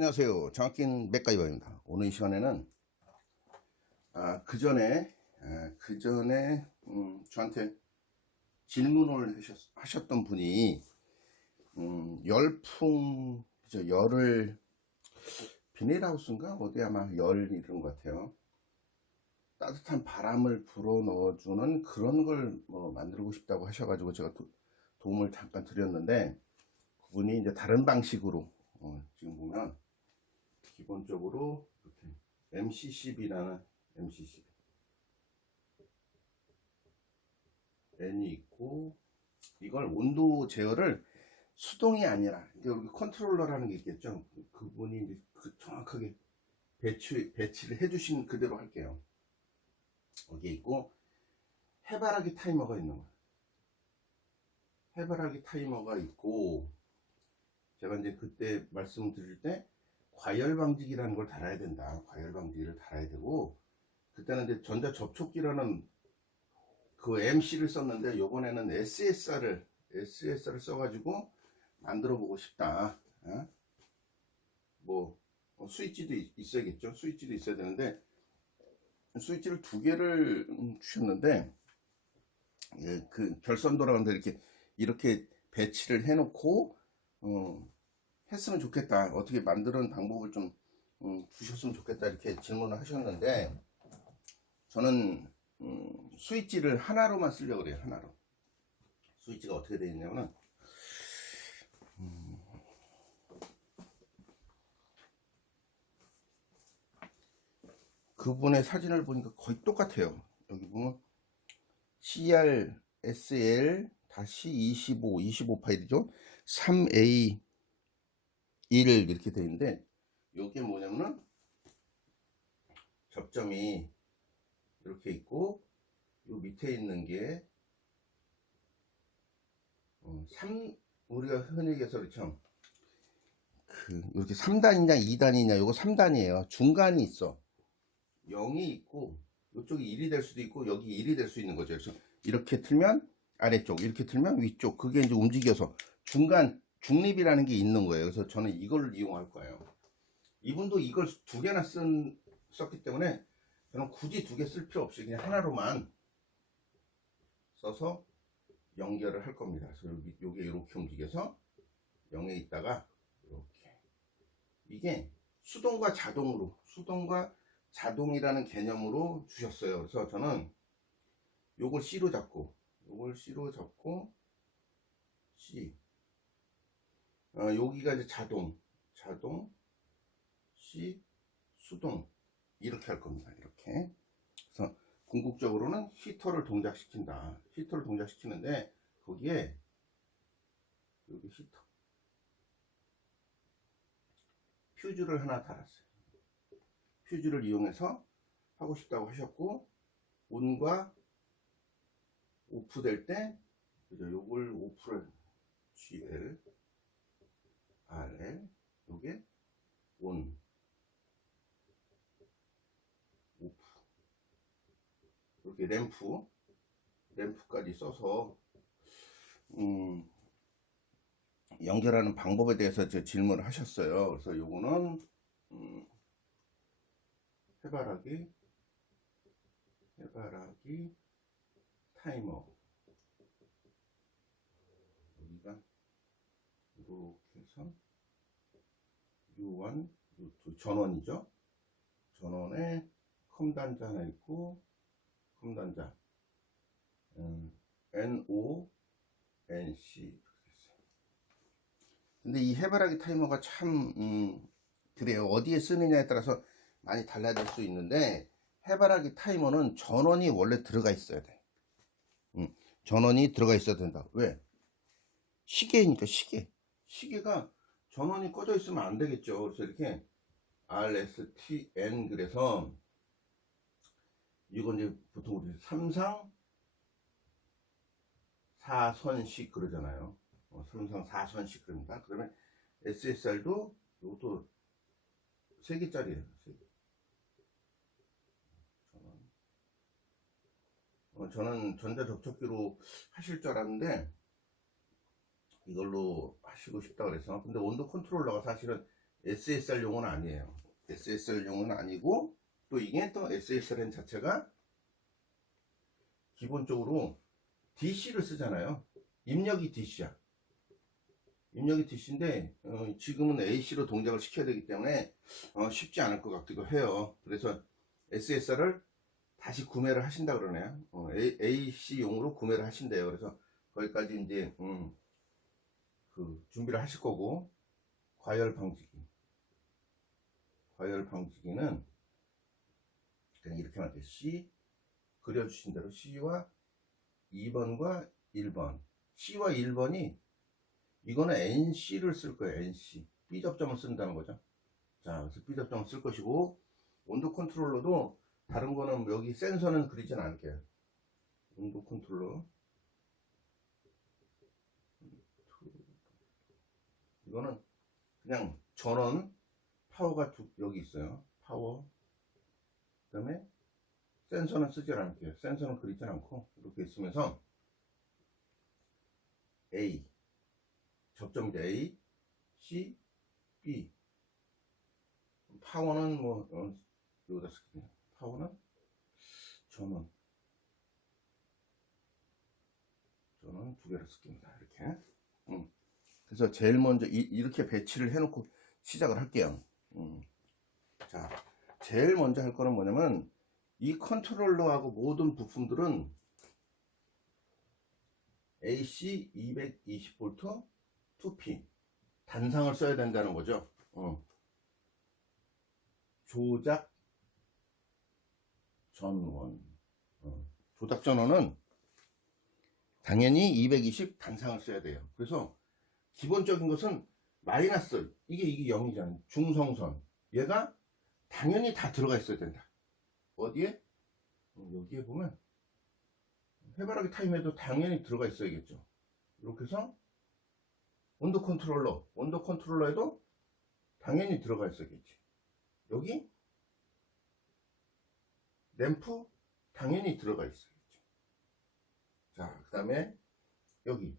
안녕하세요. 정확힌 맥가이버입니다. 오늘 이 시간에는 그 전에 저한테 질문을 하셨던 분이 열풍, 그죠? 열을 비닐하우스인가 어디 아마 열 이런 것 같아요. 따뜻한 바람을 불어 넣어주는 그런 걸 만들고 싶다고 하셔가지고 제가 도움을 잠깐 드렸는데, 그분이 이제 다른 방식으로 지금 보면 기본적으로 이렇게 MC12라는 MC12 N이 있고, 이걸 온도 제어를 수동이 아니라 여기 컨트롤러라는 게 있겠죠. 그분이 이제 정확하게 배치를 해주신 그대로 할게요. 여기 있고 해바라기 타이머가 있는 거예요. 해바라기 타이머가 있고, 제가 이제 그때 말씀드릴 때 과열 방지기라는 걸 달아야 된다. 과열 방지기를 달아야 되고, 그때는 이제 전자 접촉기라는 그 MC를 썼는데, 요번에는 SSR을 써가지고 만들어 보고 싶다. 스위치도 있어야겠죠. 스위치도 있어야 되는데, 스위치를 두 개를 주셨는데, 그 결선도라는 데 이렇게 배치를 해놓고 했으면 좋겠다. 어떻게 만드는 방법을 좀 주셨으면 좋겠다. 이렇게 질문을 하셨는데, 저는 스위치를 하나로만 쓰려고 그래요. 하나로. 스위치가 어떻게 되어 있냐면은 그분의 사진을 보니까 거의 똑같아요. 여기 보면 CRSL-25 파일이죠. 3A1 이렇게 되어 있는데, 이게 뭐냐면은 접점이 이렇게 있고, 요 밑에 있는 게 우리가 흔히 얘기해서 그렇죠. 이렇게 3단이냐 2단이냐, 요거 3단이에요. 중간이 있어. 0이 있고, 이쪽이 1이 될 수도 있고, 여기 1이 될 수 있는 거죠. 그래서 이렇게 틀면 아래쪽, 이렇게 틀면 위쪽, 그게 이제 움직여서 중간 중립이라는 게 있는 거예요. 그래서 저는 이걸 이용할 거예요. 이분도 이걸 두 개나 썼기 때문에 저는 굳이 두 개 쓸 필요 없이 그냥 하나로만 써서 연결을 할 겁니다. 그래서 요게 이렇게 움직여서 0에 있다가 이렇게, 이게 수동과 자동이라는 개념으로 주셨어요. 그래서 저는 요걸 C로 잡고 C, 여기가 이제 자동 C, 수동, 이렇게 할 겁니다. 이렇게. 그래서 궁극적으로는 히터를 동작시킨다. 히터를 동작시키는데, 거기에 여기 히터 퓨즈를 하나 달았어요. 퓨즈를 이용해서 하고 싶다고 하셨고, 온과 오프 될 때, 그죠? 요걸 오프를 GL, RL, 요게 온, 오프, 이렇게 램프까지 써서 연결하는 방법에 대해서 제 질문을 하셨어요. 그래서 요거는 해바라기 타이머, 여기가 이렇게 해서 U1, U2 전원이죠. 전원에 컴단자 하나 있고, 컴단자 NO, NC. 근데 이 해바라기 타이머가 참 그래요. 어디에 쓰느냐에 따라서 많이 달라질 수 있는데, 해바라기 타이머는 전원이 원래 들어가 있어야 돼. 전원이 들어가 있어야 된다. 왜? 시계니까. 시계가 전원이 꺼져 있으면 안 되겠죠. 그래서 이렇게 RSTN, 그래서 이건 이제 보통 우리 3상 4선씩 그러잖아요. 3상 4선씩 그럽니다. 그러면 SSR도 이것도 3개짜리예요. 3개. 저는 전자접촉기로 하실 줄 알았는데 이걸로 하시고 싶다 그래서. 근데 온도 컨트롤러가 사실은 SSR용은 아니에요. SSR용은 아니고, 또 이게 또 SSRN 자체가 기본적으로 DC를 쓰잖아요. 입력이 DC야. 입력이 DC인데 지금은 AC로 동작을 시켜야 되기 때문에 쉽지 않을 것 같기도 해요. 그래서 SSR을 다시 구매를 하신다 그러네요. AC용으로 구매를 하신대요. 그래서 거기까지 이제 그 준비를 하실 거고, 과열 방지기는 그냥 이렇게 할게요. C 그려주신 대로 C와 2번과 1번. C와 1번이 이거는 NC를 쓸 거예요. NC. B 접점을 쓴다는 거죠. 자, 그래서 B 접점을 쓸 것이고, 온도 컨트롤러도 다른 거는 여기 센서는 그리진 않을게요. 온도 컨트롤러. 이거는 그냥 전원 파워가 여기 있어요. 파워. 그 다음에 센서는 쓰지 않을게요. 센서는 그리진 않고 이렇게 있으면서 A 접점이죠. A, C, B. 파워는 뭐 여기다 쓸게요. 파워는 전원 두 개를 쓸게요. 이렇게. 그래서 제일 먼저 이렇게 배치를 해놓고 시작을 할게요. 자, 제일 먼저 할 거는 뭐냐면, 이 컨트롤러하고 모든 부품들은 AC 220V 2P 단상을 써야 된다는 거죠. 조작 전원. 조작 전원은 당연히 220 단상을 써야 돼요. 그래서 기본적인 것은 마이너스, 이게 0이잖아요. 중성선. 얘가 당연히 다 들어가 있어야 된다. 어디에? 여기에 보면 해바라기 타임에도 당연히 들어가 있어야겠죠. 이렇게 해서 온도 컨트롤러에도 당연히 들어가 있어야겠지. 여기 램프 당연히 들어가 있어야겠죠. 자, 그 다음에 여기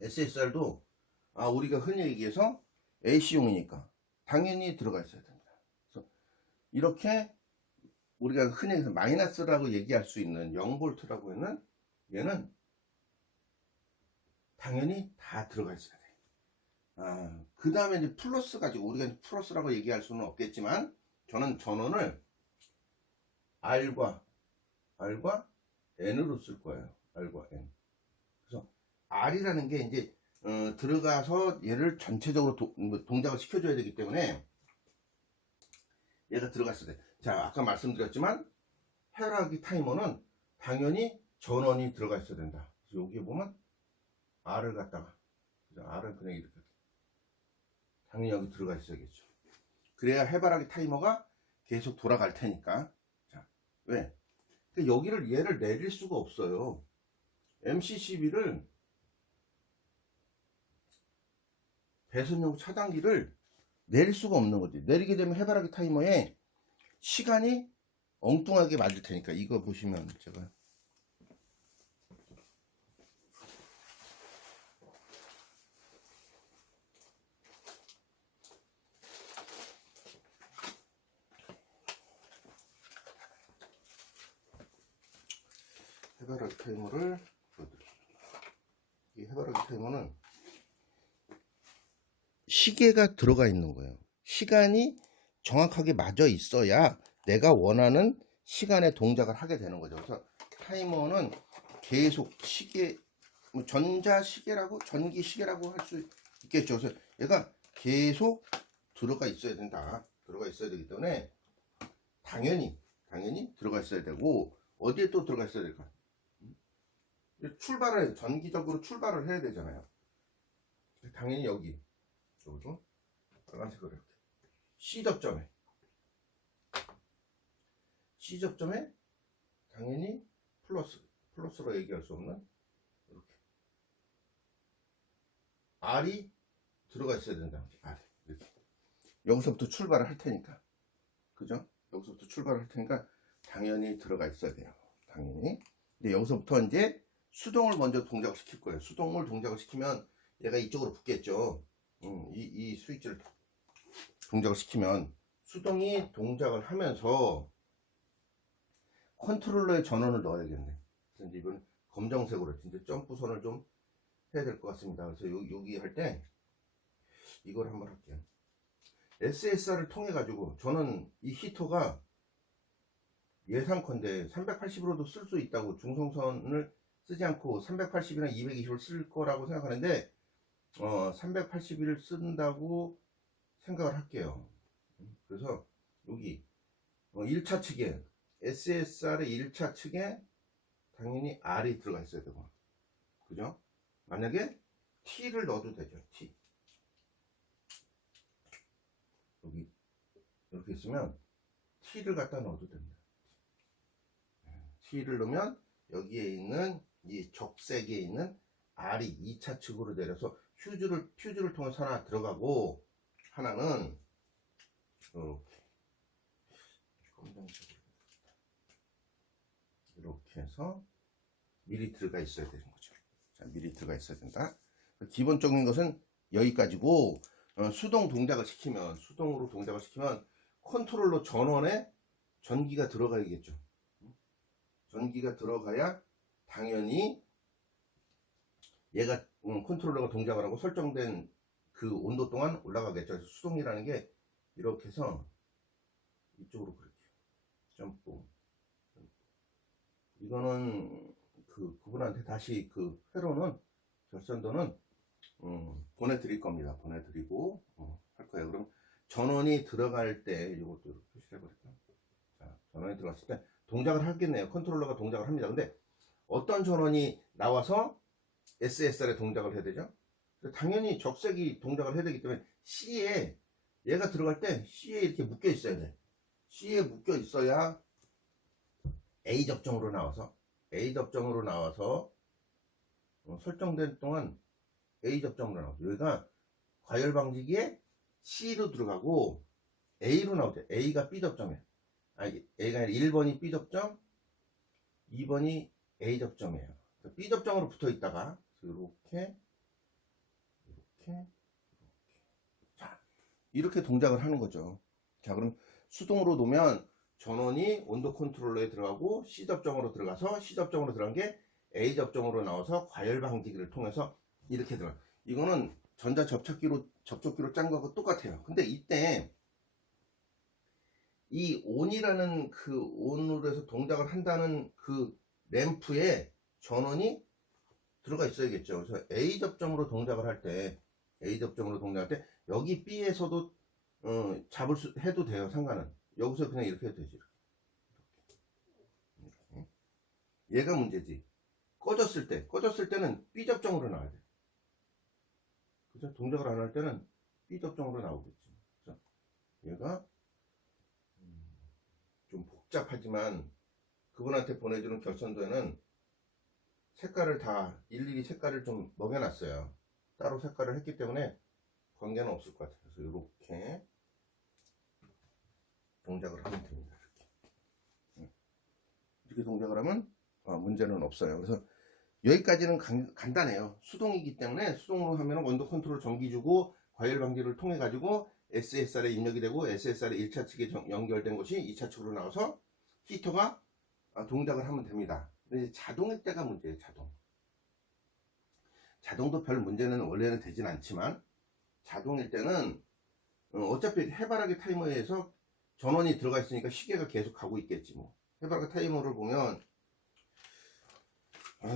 SSR도 우리가 흔히 얘기해서 AC용이니까 당연히 들어가 있어야 된다. 그래서 이렇게 우리가 흔히 해서 마이너스라고 얘기할 수 있는 0V라고 하는 얘는 당연히 다 들어가 있어야 돼. 그 다음에 이제 플러스 가지고 우리가 플러스라고 얘기할 수는 없겠지만, 저는 전원을 R과 N으로 쓸 거예요. R과 N. 그래서 R이라는 게 이제 들어가서 얘를 전체적으로 동작을 시켜줘야 되기 때문에 얘가 들어갔어야 돼. 자, 아까 말씀드렸지만 해바라기 타이머는 당연히 전원이 들어가 있어야 된다. 그래서 여기에 보면 R을 갖다가, R은 그냥 이렇게 당연히 여기 들어가 있어야겠죠. 그래야 해바라기 타이머가 계속 돌아갈 테니까. 자, 왜? 여기를 얘를 내릴 수가 없어요. MCCB를 배선용 차단기를 내릴 수가 없는 거지. 내리게 되면 해바라기 타이머에 시간이 엉뚱하게 맞을 테니까. 이거 보시면 제가 해바라기 타이머를 보여드릴게요. 이 해바라기 타이머는 시계가 들어가 있는 거예요. 시간이 정확하게 맞아 있어야 내가 원하는 시간에 동작을 하게 되는 거죠. 그래서 타이머는 계속 시계, 전자시계라고, 전기시계라고 할 수 있겠죠. 그래서 얘가 계속 들어가 있어야 된다. 들어가 있어야 되기 때문에 당연히 들어가 있어야 되고, 어디에 또 들어가 있어야 될까? 출발을, 전기적으로 출발을 해야 되잖아요. 당연히 여기도 빨간색으로 이렇게 C접점에 당연히 플러스로 얘기할 수 없는 이렇게 R이 들어가 있어야 된다. R 이렇게. 여기서부터 출발을 할 테니까, 그죠? 여기서부터 출발을 할 테니까 당연히 들어가 있어야 돼요. 당연히. 근데 여기서부터 이제 수동을 먼저 동작을 시킬 거예요. 수동을 동작을 시키면 얘가 이쪽으로 붙겠죠. 이 스위치를 동작을 시키면 수동이 동작을 하면서 컨트롤러에 전원을 넣어야겠네. 그래서 이번 검정색으로 진짜 점프선을 좀 해야 될 것 같습니다. 그래서 여기 할 때 이걸 한번 할게요. SSR을 통해 가지고 저는 이 히터가 예상컨대 380으로도 쓸 수 있다고, 중성선을 쓰지 않고 380이나 220을 쓸 거라고 생각하는데 381을 쓴다고 생각을 할게요. 그래서 여기 1차 측에 SSR의 1차 측에 당연히 R이 들어가 있어야 되고, 그죠? 만약에 T를 넣어도 되죠. T 여기 이렇게 있으면 T를 갖다 넣어도 됩니다. T를 넣으면 여기에 있는 이 적색에 있는 R이 2차 측으로 내려서 퓨즈를 통해서 하나 들어가고, 하나는 이렇게 검정색으로 이렇게 해서 미리 들어가 있어야 되는 거죠. 자, 미리 들어가 있어야 된다. 기본적인 것은 여기까지고, 수동으로 동작을 시키면 컨트롤러 전원에 전기가 들어가야겠죠. 전기가 들어가야 당연히 얘가 컨트롤러가 동작을 하고 설정된 그 온도 동안 올라가겠죠. 그래서 수동이라는 게 이렇게 해서 이쪽으로 그렇게 점프. 이거는 그분한테 다시 그 회로는 결선도는 보내드릴 겁니다. 보내드리고 할 거예요. 그럼 전원이 들어갈 때 이것도 이렇게 표시를 해버릴까? 자, 전원이 들어갔을 때 동작을 하겠네요. 컨트롤러가 동작을 합니다. 근데 어떤 전원이 나와서 SSR에 동작을 해야 되죠? 당연히 적색이 동작을 해야 되기 때문에 C에, 얘가 들어갈 때 C에 이렇게 묶여 있어야 돼. C에 묶여 있어야 A 접점으로 나와서 설정된 동안 A 접점으로 나오죠. 여기가 과열 방지기에 C로 들어가고 A로 나오죠. A가 B 접점이에요. A가 아니라 1번이 B 접점, 2번이 A 접점이에요. B 접점으로 붙어 있다가 이렇게 자, 이렇게 동작을 하는 거죠. 자, 그럼 수동으로 놓으면 전원이 온도 컨트롤러에 들어가고 C 접점으로 들어간 게 A 접점으로 나와서 과열 방지기를 통해서 이렇게 들어가. 이거는 전자 접촉기로 짠 거하고 똑같아요. 근데 이때 이 온이라는 그 온으로 해서 동작을 한다는 그 램프에 전원이 들어가 있어야겠죠. 그래서 A 접점으로 동작을 할 때 여기 B에서도 해도 돼요. 상관은. 여기서 그냥 이렇게 해도 되지. 이렇게. 얘가 문제지. 꺼졌을 때는 B 접점으로 나와야 돼. 그죠? 동작을 안 할 때는 B 접점으로 나오겠지. 그래서 얘가 좀 복잡하지만 그분한테 보내주는 결선도에는 색깔을 다 일일이 색깔을 좀 먹여놨어요. 따로 색깔을 했기 때문에 관계는 없을 것 같아요. 그래서 이렇게 동작을 하면 됩니다. 이렇게 동작을 하면 문제는 없어요. 그래서 여기까지는 간단해요. 수동이기 때문에 수동으로 하면 온도 컨트롤 전기 주고 과열 방지를 통해 가지고 SSR에 입력이 되고 SSR의 1차 측에 연결된 것이 2차 측으로 나와서 히터가 동작을 하면 됩니다. 근데 자동일 때가 문제예요. 자동도 별 문제는 원래는 되진 않지만 자동일 때는 어차피 해바라기 타이머에 의해서 전원이 들어가 있으니까 시계가 계속 가고 있겠지 뭐. 해바라기 타이머를 보면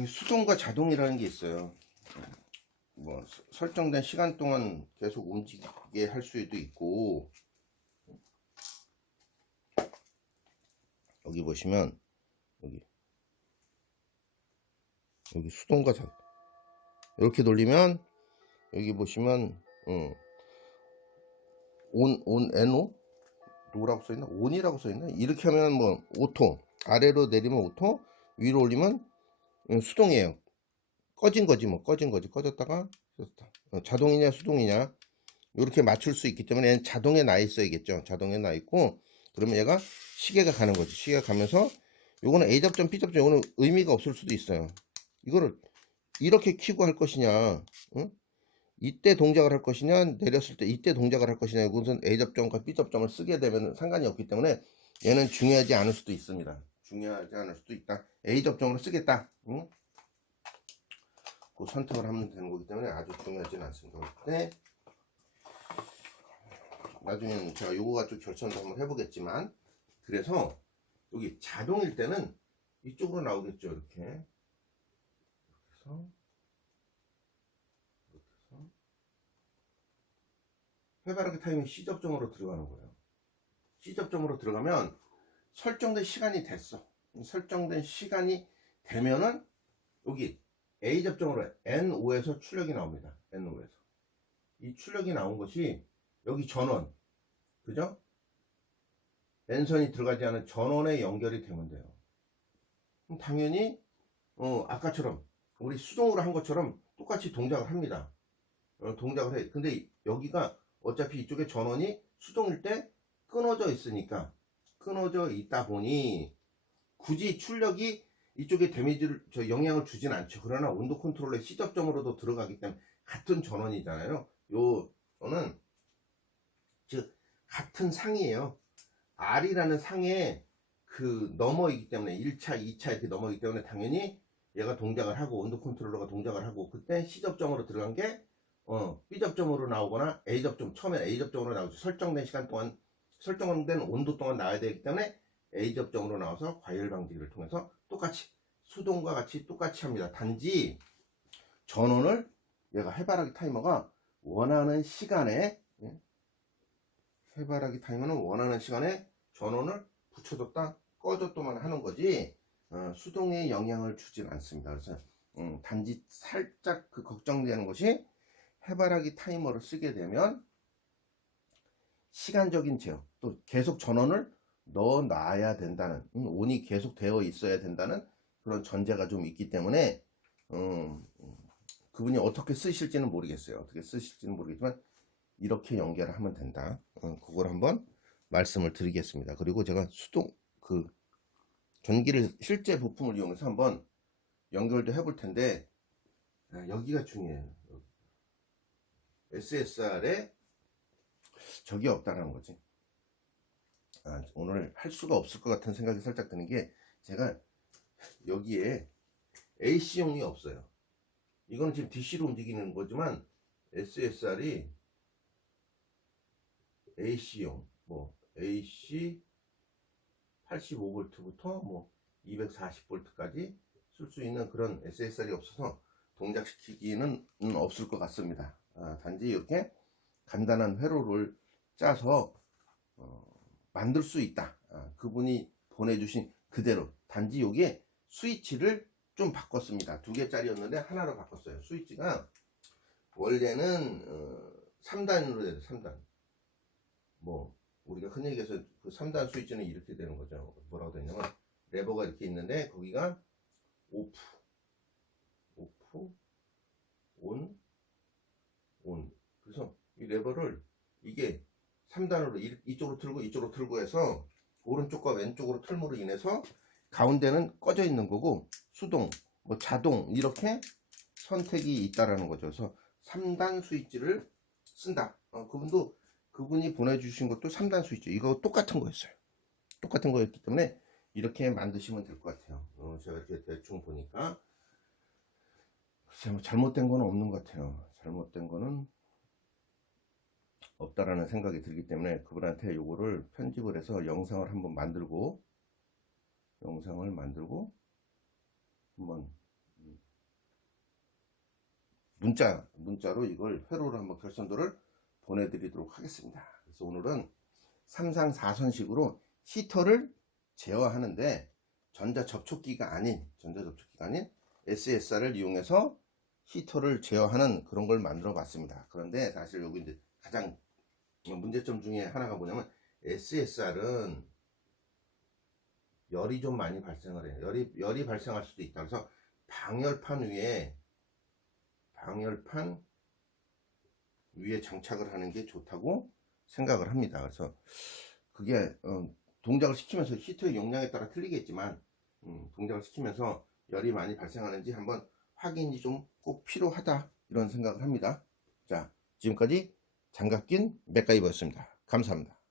수동과 자동이라는 게 있어요. 뭐 설정된 시간 동안 계속 움직이게 할 수도 있고, 여기 보시면 여기 수동과 자동 이렇게 돌리면 여기 보시면 NO 뭐라고 써있나? 온이라고 써있나? 이렇게 하면 뭐 오토, 아래로 내리면 오토, 위로 올리면 수동이에요. 꺼진 거지 뭐. 꺼졌다가 자동이냐 수동이냐 이렇게 맞출 수 있기 때문에 얘는 자동에 나 있어야겠죠. 자동에 나 있고, 그러면 얘가 시계가 가는 거지. 시계가 가면서 요거는 A 접점 B 접점 요거는 의미가 없을 수도 있어요. 이거를 이렇게 키고 할 것이냐, 응? 이때 동작을 할 것이냐 내렸을 때 이때 동작을 할 것이냐 이것은 A 접점과 B 접점을 쓰게 되면 상관이 없기 때문에 얘는 중요하지 않을 수도 있습니다. 중요하지 않을 수도 있다. A 접점으로 쓰겠다. 응? 그 선택을 하면 되는 거기 때문에 아주 중요하지는 않습니다. 근데 나중에는 제가 요거 가지고 결선도 한번 해보겠지만, 그래서 여기 자동일 때는 이쪽으로 나오겠죠. 이렇게 해바라기 타이밍 C 접점으로 들어가는 거예요. C 접점으로 들어가면 설정된 시간이 됐어. 설정된 시간이 되면은 여기 A 접점으로 N5에서 출력이 나옵니다. N5에서 이 출력이 나온 것이 여기 전원, 그죠? N선이 들어가지 않은 전원에 연결이 되면 돼요. 그럼 당연히 아까처럼 우리 수동으로 한 것처럼 똑같이 동작을 합니다. 동작을 해. 근데 여기가 어차피 이쪽에 전원이 수동일 때 끊어져 있으니까, 끊어져 있다 보니 굳이 출력이 이쪽에 데미지를 영향을 주진 않죠. 그러나 온도 컨트롤의 시접점으로도 들어가기 때문에 같은 전원이잖아요. 요거는 즉 같은 상이에요. R이라는 상에 그 너머이기 때문에 1차, 2차 이렇게 넘어이기 때문에 당연히 얘가 동작을 하고 온도 컨트롤러가 동작을 하고, 그때 C접점으로 들어간 게 B접점으로 나오거나 A접점, 처음에 A접점으로 나오죠. 설정된 시간 동안, 설정된 온도 동안 나와야 되기 때문에 A접점으로 나와서 과열 방지기를 통해서 똑같이 수동과 같이 똑같이 합니다. 단지 전원을 얘가 해바라기 타이머가 원하는 시간에, 해바라기 타이머는 원하는 시간에 전원을 붙여줬다 꺼줬다만 하는 거지 수동에 영향을 주진 않습니다. 그래서 단지 살짝 그 걱정되는 것이 해바라기 타이머를 쓰게 되면 시간적인 제어, 또 계속 전원을 넣어 놔야 된다는, 온이 계속 되어 있어야 된다는 그런 전제가 좀 있기 때문에 그분이 어떻게 쓰실지는 모르겠어요. 어떻게 쓰실지는 모르겠지만 이렇게 연결을 하면 된다. 그걸 한번 말씀을 드리겠습니다. 그리고 제가 수동 그 전기를 실제 부품을 이용해서 한번 연결도 해볼 텐데, 여기가 중요해요. SSR에 적이 없다는 거지. 오늘 할 수가 없을 것 같은 생각이 살짝 드는 게, 제가 여기에 AC용이 없어요. 이건 지금 DC로 움직이는 거지만 SSR이 AC용, 뭐 AC 85V부터 뭐 240V까지 쓸 수 있는 그런 SSR이 없어서 동작시키기는 없을 것 같습니다. 단지 이렇게 간단한 회로를 짜서 만들 수 있다. 그분이 보내주신 그대로. 단지 여기에 스위치를 좀 바꿨습니다. 2개짜리였는데 하나로 바꿨어요. 스위치가 원래는 3단으로 돼요. 3단. 뭐 우리가 흔히 얘기해서 그 3단 스위치는 이렇게 되는 거죠. 뭐라고 되냐면 레버가 이렇게 있는데 거기가 오프, 온. 그래서 이 레버를 이게 3단으로 이쪽으로 틀고 이쪽으로 틀고 해서 오른쪽과 왼쪽으로 틀므로 인해서 가운데는 꺼져 있는 거고 수동, 뭐 자동 이렇게 선택이 있다라는 거죠. 그래서 3단 스위치를 쓴다. 그분이 보내주신 것도 3단 스위치, 이거 똑같은 거였어요. 똑같은 거였기 때문에 이렇게 만드시면 될 것 같아요. 제가 이렇게 대충 보니까 잘못된 건 없는 것 같아요. 잘못된 거는 없다라는 생각이 들기 때문에 그분한테 요거를 편집을 해서 영상을 한번 만들고 한번 문자로 이걸 회로를 한번 결선도를 보내드리도록 하겠습니다. 그래서 오늘은 3상 4선식으로 히터를 제어하는데 전자접촉기가 아닌 SSR을 이용해서 히터를 제어하는 그런 걸 만들어 봤습니다. 그런데 사실 여기 이제 가장 문제점 중에 하나가 뭐냐면 SSR은 열이 좀 많이 발생을 해요. 열이 발생할 수도 있다. 그래서 방열판 위에 장착을 하는 게 좋다고 생각을 합니다. 그래서 그게 동작을 시키면서 히터의 용량에 따라 틀리겠지만 동작을 시키면서 열이 많이 발생하는지 한번 확인이 좀 꼭 필요하다 이런 생각을 합니다. 자, 지금까지 장갑 낀 맥가이버였습니다. 감사합니다.